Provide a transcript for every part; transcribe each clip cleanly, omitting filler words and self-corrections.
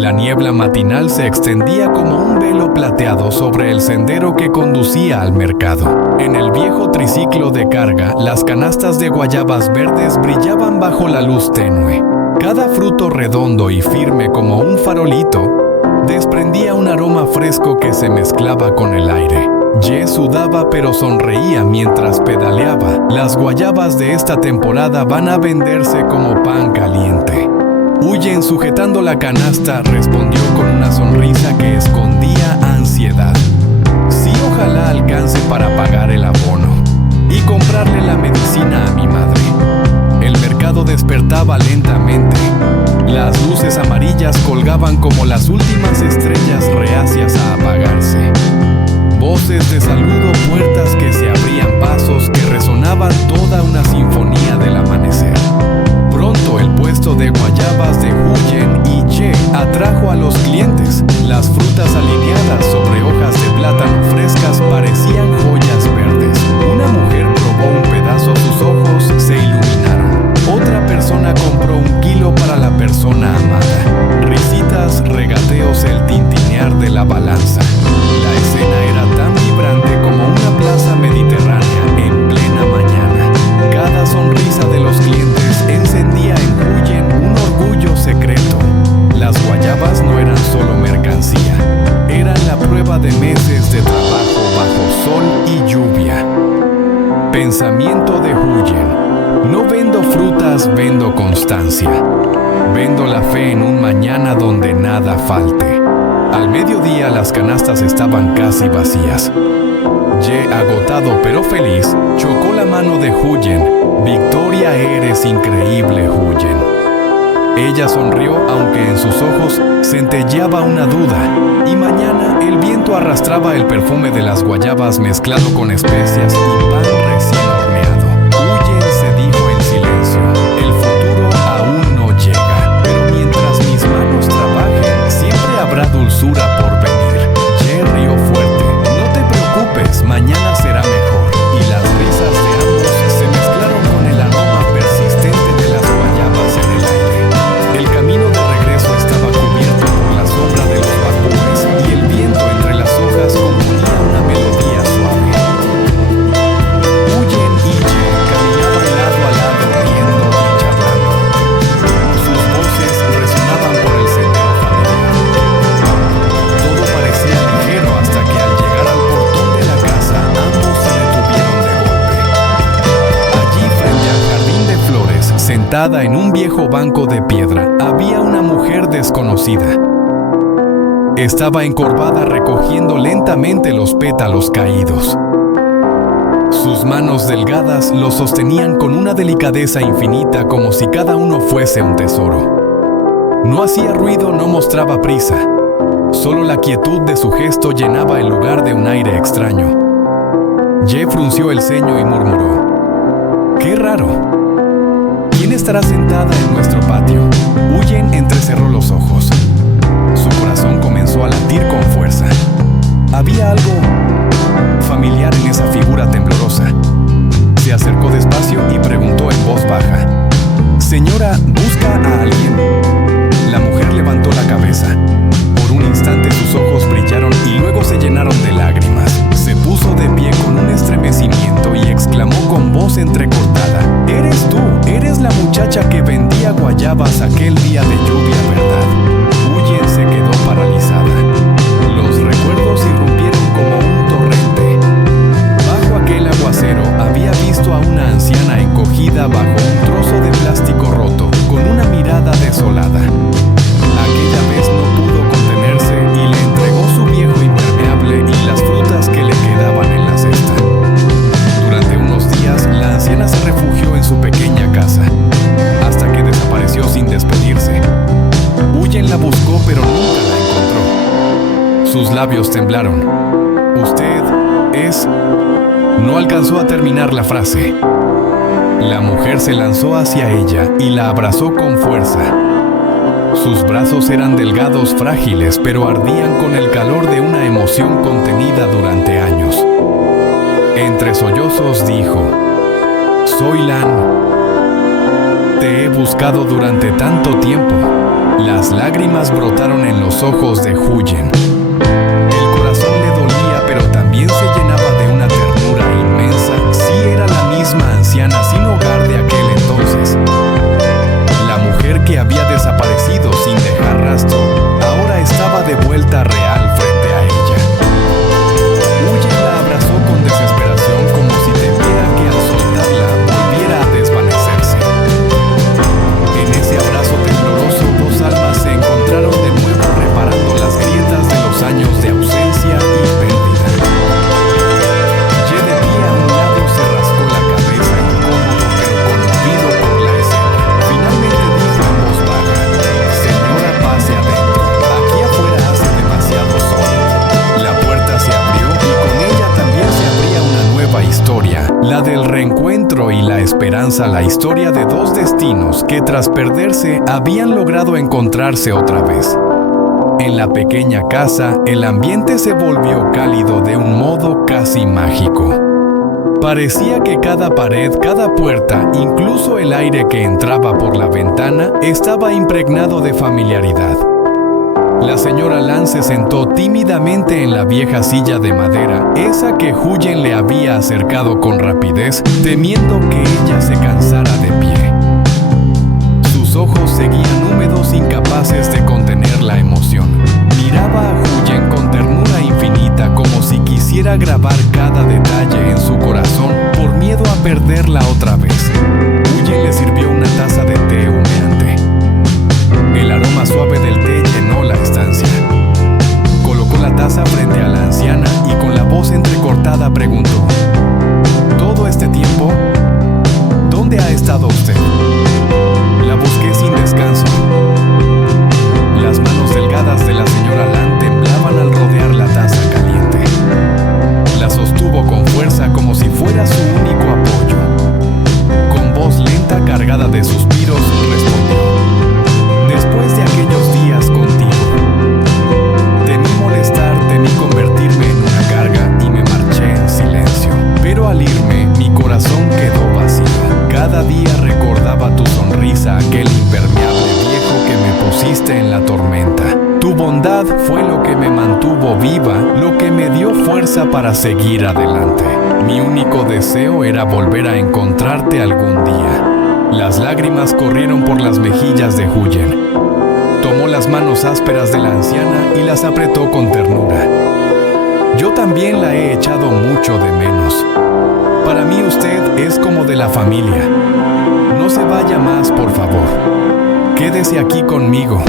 La niebla matinal se extendía como un velo plateado sobre el sendero que conducía al mercado. En el viejo triciclo de carga, las canastas de guayabas verdes brillaban bajo la luz tenue. Cada fruto redondo y firme como un farolito desprendía un aroma fresco que se mezclaba con el aire. Ye sudaba pero sonreía mientras pedaleaba. Las guayabas de esta temporada van a venderse como pan caliente. Huyen sujetando la canasta, respondió con una sonrisa que escondía ansiedad. Sí, ojalá alcance para pagar el abono y comprarle la medicina a mi madre. El mercado despertaba lentamente. Las luces amarillas colgaban como las últimas estrellas reacias a apagarse. Voces de saludo, puertas que se abrían, pasos que resonaban, toda una sinfonía del amanecer. Pronto el puesto de guayabas de Huyen y Ye atrajo a los clientes. Las frutas alineadas sobre hojas de plátano frescas parecían joyas verdes. Una mujer probó un pedazo, sus ojos se iluminaron. Otra persona compró 1 kilo para la persona amada. Risitas, regateos, el tintinear de la balanza. La escena era tan vibrante como una plaza mediterránea en plena mañana. Cada sonrisa de los clientes encendía en Huyen un orgullo secreto. Las guayabas no eran solo mercancía, eran la prueba de meses de trabajo bajo sol y lluvia. Pensamiento de Huyen: no vendo frutas, vendo constancia. Vendo la fe en un mañana donde nada falte. Al mediodía las canastas estaban casi vacías. Ye, agotado pero feliz, chocó la mano de Huyen. Victoria, eres increíble, Huyen. Ella sonrió, aunque en sus ojos centelleaba una duda. Y mañana el viento arrastraba el perfume de las guayabas mezclado con especias y pan recién horneado. Huyen se dijo en silencio: el futuro aún no llega, pero mientras mis manos trabajen, siempre habrá dulzura por venir. Ye rió fuerte. No te preocupes, mañana será mejor. Y las risas de ambos se mezclaron con el aroma persistente de las guayabas en el aire. El camino de regreso estaba cubierto por la sombra de los bambúes y el viento entre las hojas componía una melodía suave. Huyen y Ye caminaban lado a lado, riendo y charlando. Sus voces resonaban por el sendero familiar. Todo parecía ligero hasta que al llegar al portón de la casa, ambos se detuvieron de golpe. Allí, frente al jardín de flores, sentada en un viejo banco de piedra, había una mujer desconocida. Estaba encorvada recogiendo lentamente los pétalos caídos. Sus manos delgadas lo sostenían con una delicadeza infinita, como si cada uno fuese un tesoro. No hacía ruido, no mostraba prisa. Solo la quietud de su gesto llenaba el lugar de un aire extraño. Ye frunció el ceño y murmuró: ¡qué raro! ¿Quién estará sentada en nuestro patio? Huyen entrecerró los ojos. Su corazón comenzó a latir con fuerza. Había algo familiar en esa figura temblorosa. Se acercó despacio y preguntó en voz baja: «Señora, ¿busca a alguien?». La mujer levantó la cabeza. Por un instante sus ojos brillaron y luego se llenaron de lágrimas. Se puso de pie con un estremecimiento y exclamó con voz entrecortada: «Eres tú, eres la muchacha que vendía guayabas aquel día de lluvia, ¿verdad?». Huyen se quedó paralizada. Los recuerdos irrumpieron como un torrente. Bajo aquel aguacero había visto a una anciana encogida bajo un trozo de plástico roto, con una mirada desolada. Aquella vez no pudo contenerse y le entregó su viejo impermeable y las frutas que le quedaban en la cesta. Durante unos días, la anciana se refugió en su pequeña casa, hasta que desapareció sin despedirse. Huyen la buscó, pero nunca la encontró. Sus labios temblaron. «Usted es...». No alcanzó a terminar la frase. La mujer se lanzó hacia ella y la abrazó con fuerza. Sus brazos eran delgados, frágiles, pero ardían con el calor de una emoción contenida durante años. Entre sollozos dijo: «Soy Lan. Te he buscado durante tanto tiempo». Las lágrimas brotaron en los ojos de Huyen. El corazón le dolía, pero también se llenaba de una ternura inmensa. Sí, era la misma anciana sin hogar de aquel entonces. La mujer que había desaparecido sin dejar rastro, ahora estaba de vuelta real frente a ella. Huyen la abrazó con desesperación, como si temiera que al soltarla volviera a desvanecerse. En ese abrazo tembloroso, dos almas se encontraron de nuevo reparando las grietas de los años de ausencia y pérdida. Ye de pie a un lado se rascó la cabeza incómodo pero conmovido por la escena. Finalmente dijo en voz baja: «Señora, pase adentro. Aquí afuera hace demasiado sol». La puerta se abrió y con ella también se abría una nueva historia, la del reencuentro y la esperanza, la historia de dos destinos que tras perderse habían logrado encontrarse otra vez. En la pequeña casa, el ambiente se volvió cálido de un modo casi mágico. Parecía que cada pared, cada puerta, incluso el aire que entraba por la ventana, estaba impregnado de familiaridad. La señora Lan se sentó tímidamente en la vieja silla de madera, esa que Huyen le había acercado con rapidez, temiendo que ella se cansara de pie. Sus ojos seguían húmedos, incapaces de contener la emoción. Miraba a Huyen con ternura infinita, como si quisiera grabar cada detalle en su corazón por miedo a perderla otra vez. Huyen le sirvió una taza de té humeante. El aroma suave del té llenó la estancia. Colocó la taza frente a la anciana y con la voz entrecortada preguntó: «¿Todo este tiempo? ¿Dónde ha estado usted?». La busqué sin descanso. Las manos delgadas de la señora Lan temblaban al rodear la taza caliente. La sostuvo con fuerza como si fuera su único apoyo. Con voz lenta, cargada de suspiros, respondió: «Después de aquellos días contigo, temí molestar, temí convertirme en una carga y me marché en silencio. Pero al irme, mi corazón quedó vacío. Cada día recordaba tu sonrisa, aquel impermeable viejo que me pusiste en la tormenta. Tu bondad fue lo que me mantuvo viva, lo que me dio fuerza para seguir adelante. Mi único deseo era volver a encontrarte algún día». Las lágrimas corrieron por las mejillas de Huyen. Tomó las manos ásperas de la anciana y las apretó con ternura. «Yo también la he echado mucho de menos. Para mí usted es como de la familia. No se vaya más, por favor. Quédese aquí conmigo».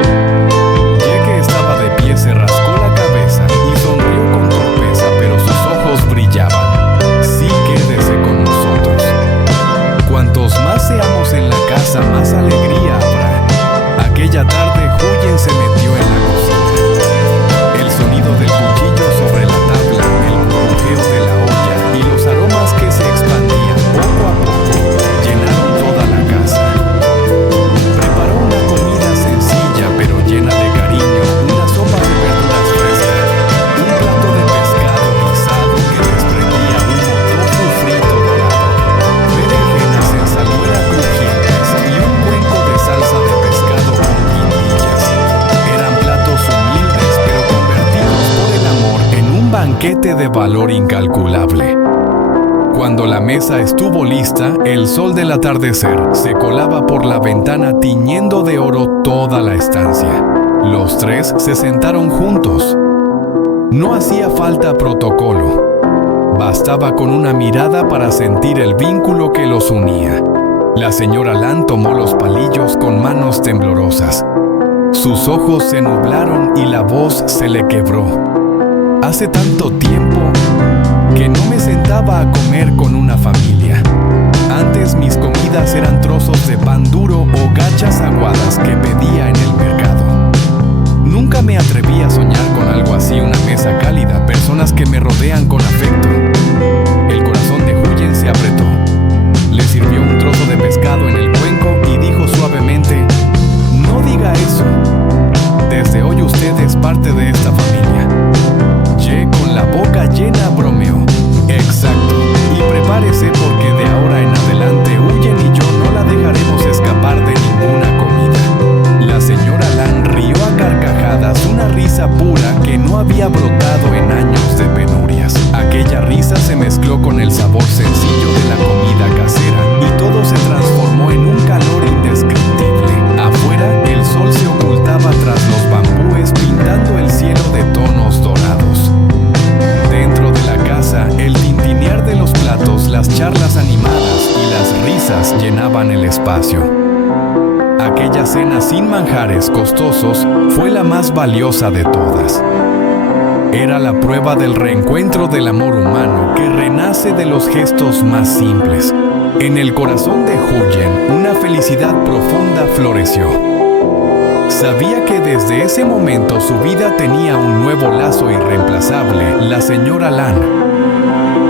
Ya que estaba de pie, se rascó la cabeza y sonrió con torpeza, pero sus ojos brillaban. «Sí, quédese con nosotros. Cuantos más seamos en la casa, más alegría habrá». Aquella tarde, Huyen se metió en la cocina. El sonido del cuchillo sobre la tabla, el burbujeo de la olla y los aromas que se expandían poco a poco llenaron toda la casa. Preparó una comida sencilla pero llena de cariño, una sopa de verduras frescas, un plato de pescado guisado que desprendía humo, tofu frito dorado, berenjenas en salmuera crujientes y un cuenco de salsa de pescado con guindillas. Eran platos humildes pero convertidos por el amor en un banquete de valor incalculable. Cuando la mesa estuvo lista, el sol del atardecer se colaba por la ventana tiñendo de oro toda la estancia. Los tres se sentaron juntos. No hacía falta protocolo. Bastaba con una mirada para sentir el vínculo que los unía. La señora Lan tomó los palillos con manos temblorosas. Sus ojos se nublaron y la voz se le quebró. «Hace tanto tiempo que no me sentaba a comer con una familia. Antes mis comidas eran trozos de pan duro o gachas aguadas que pedía en el mercado. Nunca me atreví a soñar con algo así, una mesa cálida, personas que me rodean con afecto». El corazón de Huyen se apretó. Le sirvió un trozo de pescado en el cuenco y dijo suavemente: «No diga eso. Desde hoy usted es parte de esta familia». Ye, con la boca llena, bromeó: «Exacto. Y prepárese porque de ahora en adelante Huyen y yo no la dejaremos escapar de ninguna comida». La señora sin manjares costosos, fue la más valiosa de todas. Era la prueba del reencuentro del amor humano que renace de los gestos más simples. En el corazón de Huyen, una felicidad profunda floreció. Sabía que desde ese momento su vida tenía un nuevo lazo irreemplazable, la señora Lan.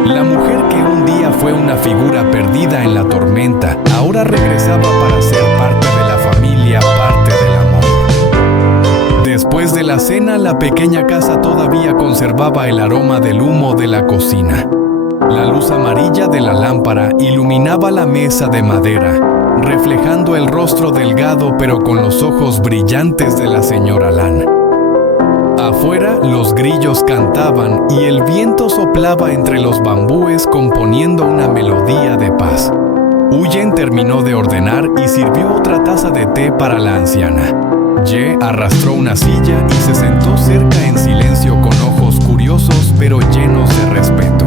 La mujer que un día fue una figura perdida en la tormenta, ahora regresaba para ser parte de la familia, parte del amor. Después de la cena, la pequeña casa todavía conservaba el aroma del humo de la cocina. La luz amarilla de la lámpara iluminaba la mesa de madera, reflejando el rostro delgado pero con los ojos brillantes de la señora Lan. Afuera, los grillos cantaban y el viento soplaba entre los bambúes componiendo una melodía de paz. Huyen terminó de ordenar y sirvió otra taza de té para la anciana. Ye arrastró una silla y se sentó cerca en silencio con ojos curiosos pero llenos de respeto.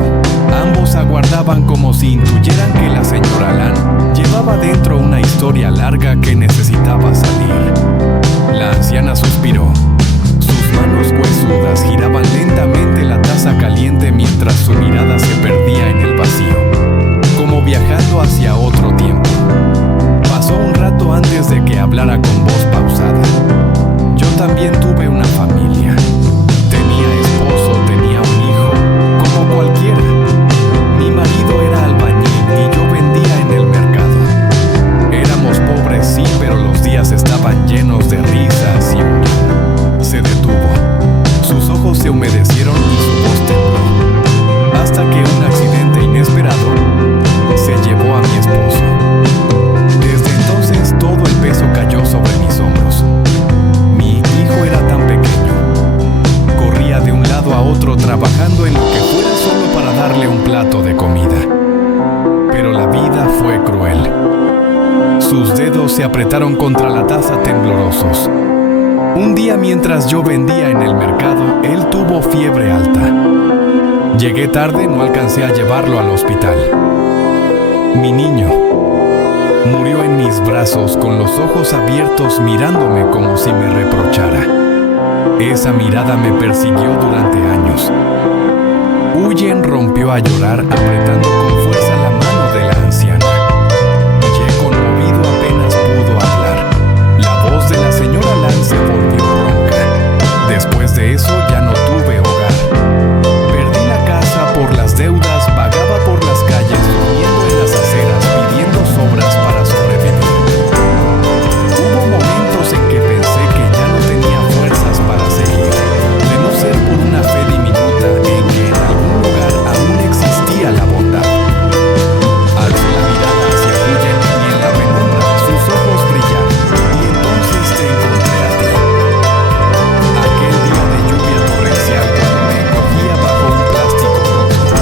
Ambos aguardaban como si intuyeran que la señora Lan llevaba dentro una historia larga que necesitaba salir. La anciana suspiró. Sus manos huesudas giraban lentamente la taza caliente mientras su mirada se perdía en el vacío, como viajando hacia otro tiempo. Pasó un rato antes de que hablara con voz pausada. Yo también tuve una familia. Tenía esposo, tenía un hijo, como cualquiera. Mi marido era albañil y yo vendía en el mercado. Éramos pobres, sí, pero los días estaban llenos de risas y unión. Se detuvo. Sus ojos se humedecieron y su voz tembló. Hasta que un accidente inesperado se llevó a mi esposo. Desde entonces todo el peso cayó sobre mis hombros. Mi hijo era tan pequeño. Corría de un lado a otro trabajando en lo que fuera solo para darle un plato de comida. Pero la vida fue cruel. Sus dedos se apretaron contra la taza temblorosos. Un día mientras yo vendía en el mercado, él tuvo fiebre alta. Llegué tarde, no alcancé a llevarlo al hospital. Mi niño murió en mis brazos con los ojos abiertos mirándome como si me reprochara. Esa mirada me persiguió durante años. Huyen rompió a llorar apretando con fuerza la mano de la anciana. Ye, conmovido, apenas pudo hablar. La voz de la señora Lan se volvió ronca. Después de eso ya no tuve hogar. Perdí la casa por las deudas, vagaba por las calles, durmiendo en las aceras, pidiendo sobras para sobrevivir. Hubo momentos en que pensé que ya no tenía fuerzas para seguir, de no ser por una fe diminuta en que en algún lugar aún existía la bondad. Alcé la mirada hacia Huyen y en la penumbra sus ojos brillaron, y entonces te encontré a ti. Aquel día de lluvia torrencial cuando me encogía bajo un plástico roto.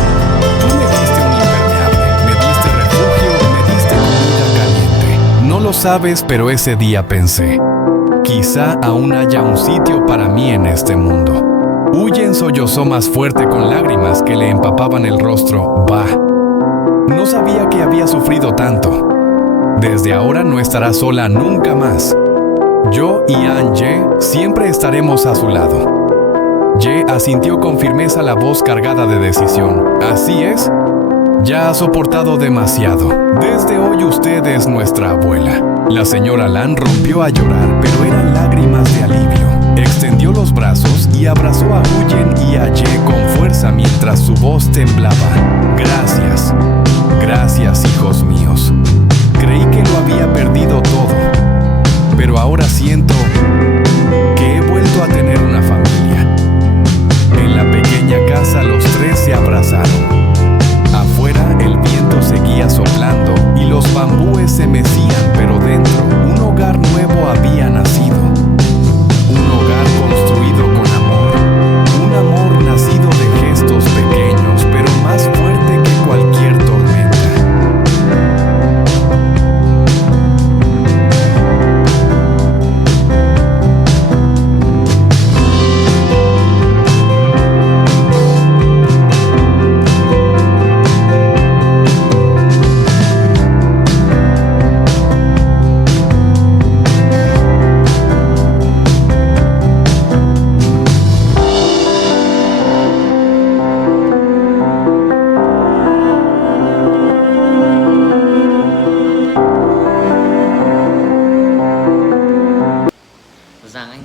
Tú me diste un impermeable, me diste refugio, me diste comida caliente. No lo sabes, pero ese día pensé, quizá aún haya un sitio para mí en este mundo. Huyen sollozó más fuerte con lágrimas que le empapaban el rostro. Bah, no sabía que había sufrido tanto. Desde ahora no estará sola nunca más. Yo y Ye siempre estaremos a su lado. Ye asintió con firmeza, la voz cargada de decisión. Así es. Ya ha soportado demasiado. Desde hoy usted es nuestra abuela. La señora Lan rompió a llorar, pero eran lágrimas de alivio. Extendió los brazos y abrazó a Huyen y a Ye con fuerza mientras su voz temblaba. Gracias. Gracias, hijos míos. Creí que lo había perdido todo, pero ahora siento que he vuelto a tener una familia. En la pequeña casa los tres se abrazaron. Afuera el viento seguía soplando y los bambúes se mecían, pero dentro un hogar nuevo había nacido. Un hogar construido con amor. Un amor nacido de gestos pequeños, pero más fuerte que cualquier tormenta.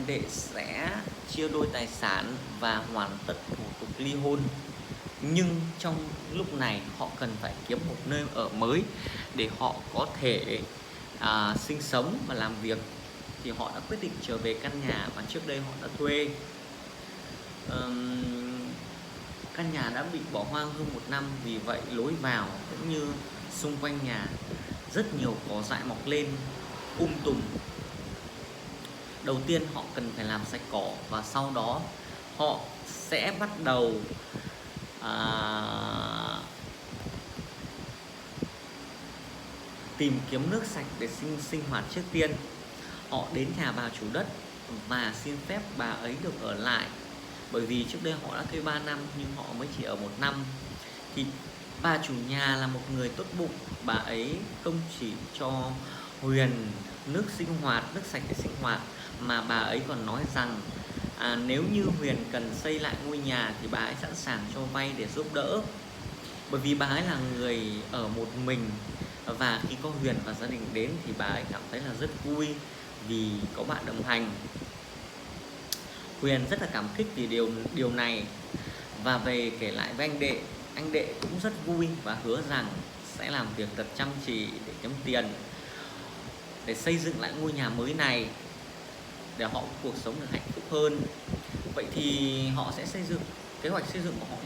anh Đệ sẽ chia đôi tài sản và hoàn tất thủ tục ly hôn. Nhưng trong lúc này họ cần phải kiếm một nơi ở mới để họ có thể sinh sống và làm việc. Thì họ đã quyết định trở về căn nhà mà trước đây họ đã thuê. Căn nhà đã bị bỏ hoang hơn 1 năm, vì vậy lối vào cũng như xung quanh nhà rất nhiều cỏ dại mọc lên tùm. Đầu tiên họ cần phải làm sạch cỏ, và sau đó họ sẽ bắt đầu tìm kiếm nước sạch để sinh hoạt. Trước tiên họ đến nhà bà chủ đất và xin phép bà ấy được ở lại, bởi vì trước đây họ đã thuê 3 năm nhưng họ mới chỉ ở 1 năm. Thì bà chủ nhà là một người tốt bụng, bà ấy không chỉ cho Huyền nước sinh hoạt, nước sạch để sinh hoạt, mà bà ấy còn nói rằng nếu như Huyền cần xây lại ngôi nhà thì bà ấy sẵn sàng cho vay để giúp đỡ. Bởi vì bà ấy là người ở một mình, và khi có Huyền và gia đình đến thì bà ấy cảm thấy là rất vui vì có bạn đồng hành. Huyền rất là cảm kích vì điều này, và về kể lại với anh Đệ cũng rất vui và hứa rằng sẽ làm việc thật chăm chỉ để kiếm tiền để xây dựng lại ngôi nhà mới này, để họ có cuộc sống được hạnh phúc hơn. Vậy thì họ sẽ xây dựng kế hoạch xây dựng của họ